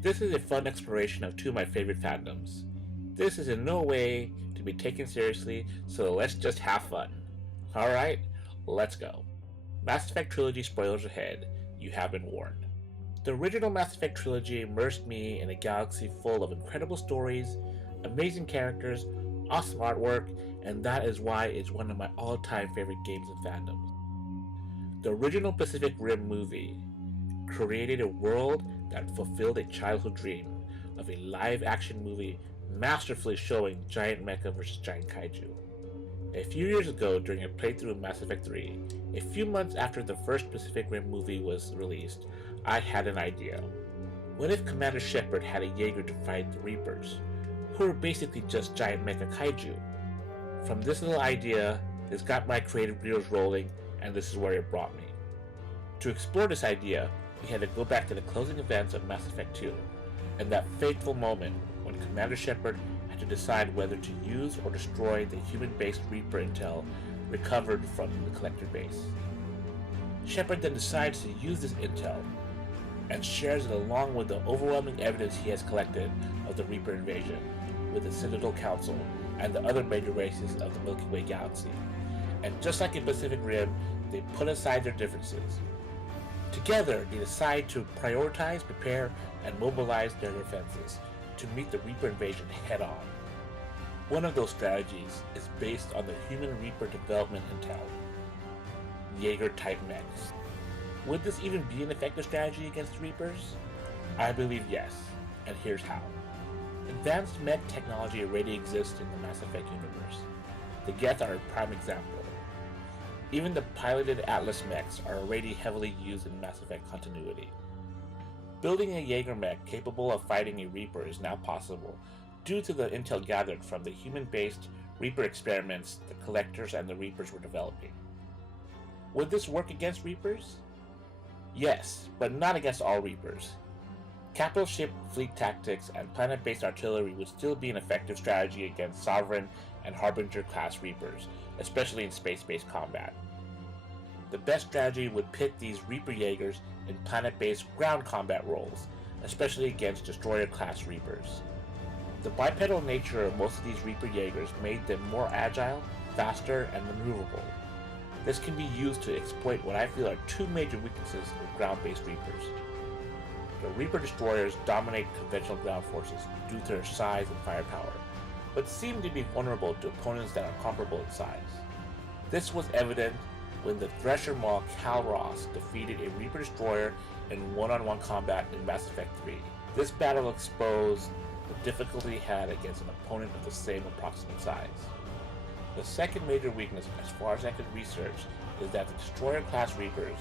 This is a fun exploration of two of my favorite fandoms. This is in no way to be taken seriously, so let's just have fun. Alright, let's go. Mass Effect Trilogy spoilers ahead, you have been warned. The original Mass Effect trilogy immersed me in a galaxy full of incredible stories, amazing characters, awesome artwork, and that is why it's one of my all-time favorite games and fandoms. The original Pacific Rim movie created a world that fulfilled a childhood dream of a live-action movie masterfully showing giant mecha versus giant kaiju. A few years ago, during a playthrough of Mass Effect 3, a few months after the first Pacific Rim movie was released, I had an idea. What if Commander Shepard had a Jaeger to fight the Reapers, who are basically just giant mecha kaiju? From this little idea, this got my creative wheels rolling, and this is where it brought me. To explore this idea, we had to go back to the closing events of Mass Effect 2, and that fateful moment when Commander Shepard had to decide whether to use or destroy the human-based Reaper intel recovered from the Collector base. Shepard then decides to use this intel and shares it along with the overwhelming evidence he has collected of the Reaper invasion with the Citadel Council and the other major races of the Milky Way galaxy. And just like in Pacific Rim, they put aside their differences. Together, they decide to prioritize, prepare, and mobilize their defenses to meet the Reaper invasion head-on. One of those strategies is based on the human Reaper development intel, Jaeger-type mechs. Would this even be an effective strategy against Reapers? I believe yes, and here's how. Advanced mech technology already exists in the Mass Effect universe. The Geth are a prime example. Even the piloted Atlas mechs are already heavily used in Mass Effect continuity. Building a Jaeger mech capable of fighting a Reaper is now possible due to the intel gathered from the human-based Reaper experiments the Collectors and the Reapers were developing. Would this work against Reapers? Yes, but not against all Reapers. Capital ship fleet tactics and planet-based artillery would still be an effective strategy against Sovereign and Harbinger-class Reapers, especially in space-based combat. The best strategy would pit these Reaper Jaegers in planet-based ground combat roles, especially against Destroyer-class Reapers. The bipedal nature of most of these Reaper Jaegers made them more agile, faster, and maneuverable. This can be used to exploit what I feel are two major weaknesses of ground-based Reapers. The Reaper Destroyers dominate conventional ground forces due to their size and firepower, but seem to be vulnerable to opponents that are comparable in size. This was evident when the Thresher Maw Cal Ross defeated a Reaper Destroyer in one-on-one combat in Mass Effect 3. This battle exposed the difficulty he had against an opponent of the same approximate size. The second major weakness, as far as I could research, is that the Destroyer-class Reapers,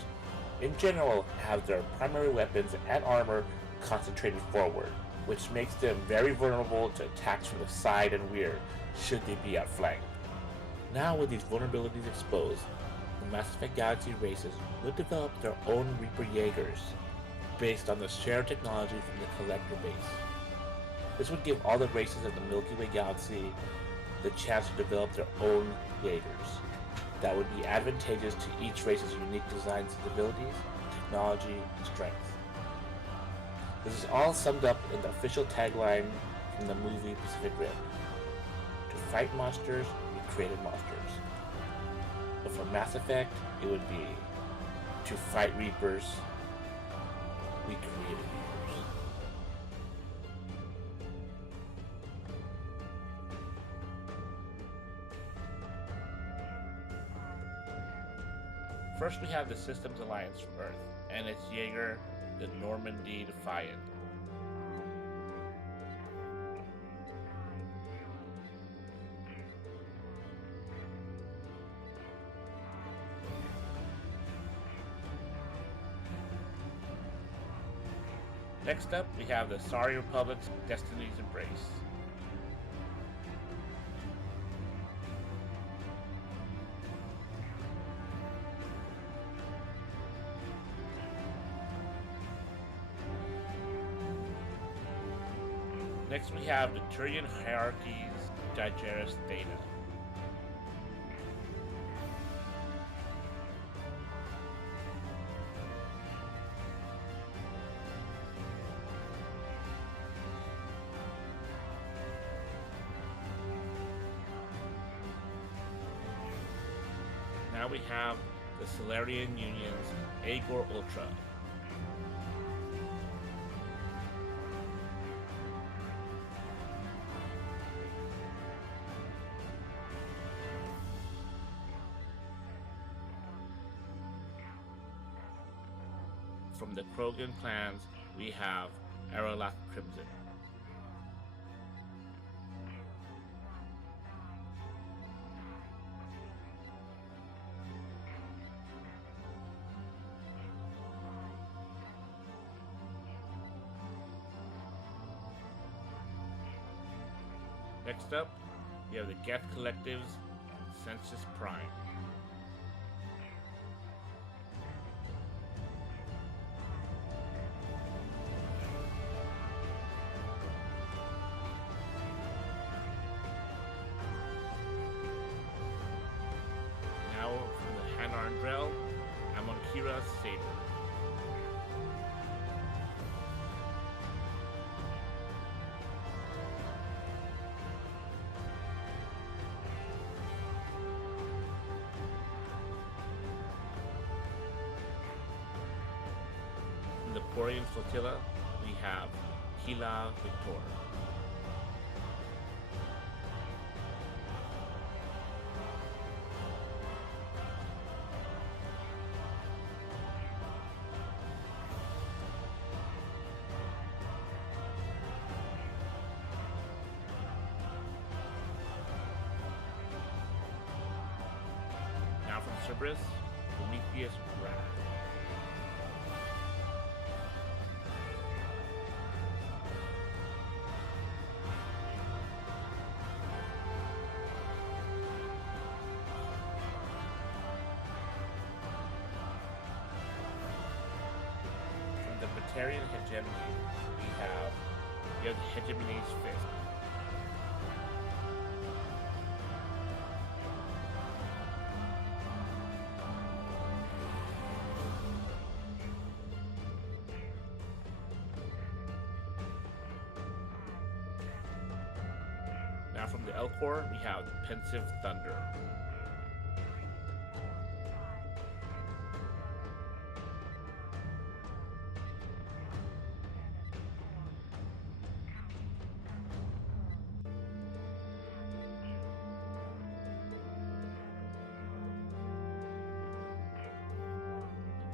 in general, have their primary weapons and armor concentrated forward, which makes them very vulnerable to attacks from the side and rear should they be outflanked. Now with these vulnerabilities exposed, the Mass Effect Galaxy races would develop their own Reaper Jaegers based on the shared technology from the Collector base. This would give all the races of the Milky Way galaxy the chance to develop their own Jaegers that would be advantageous to each race's unique design sensibilities, technology, and strength. This is all summed up in the official tagline from the movie Pacific Rim. To fight monsters, we created monsters. But for Mass Effect, it would be to fight Reapers, we created Reapers. First we have the Systems Alliance from Earth, and its Jaeger, the Normandy Defiant. Next up, we have the Sorry Republic's Destiny's Embrace. Next we have the Turian Hierarchy's Jaegers Theta. Now we have the Solarian Union's Jaeger Ultra. From the Krogan clans, we have Aralak Crimson. Next up, we have the Geth Collective's Census Prime. Now from the Hanar Drell, Amonkira's Saber. In the Porian Flotilla, we have Kila Victor. Now from Cerberus, Prometheus Wrath. From the Batarian Hegemony, we have the Hegemony's Fist. Now from the Elcor, we have the Pensive Thunder.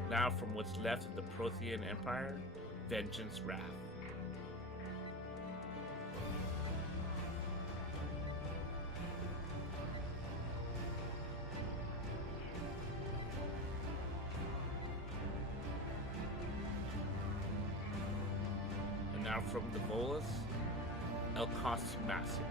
Now from what's left of the Prothean Empire, Vengeance Wrath. And now from the Volus, Elkos Massive.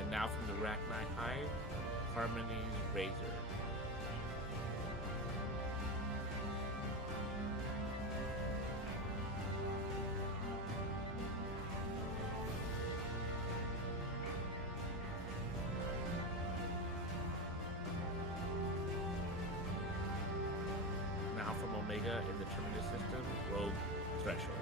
And now from the Rachni Hive, Harmony's Razor. Now from Omega in the Terminus system, Rogue Threshold.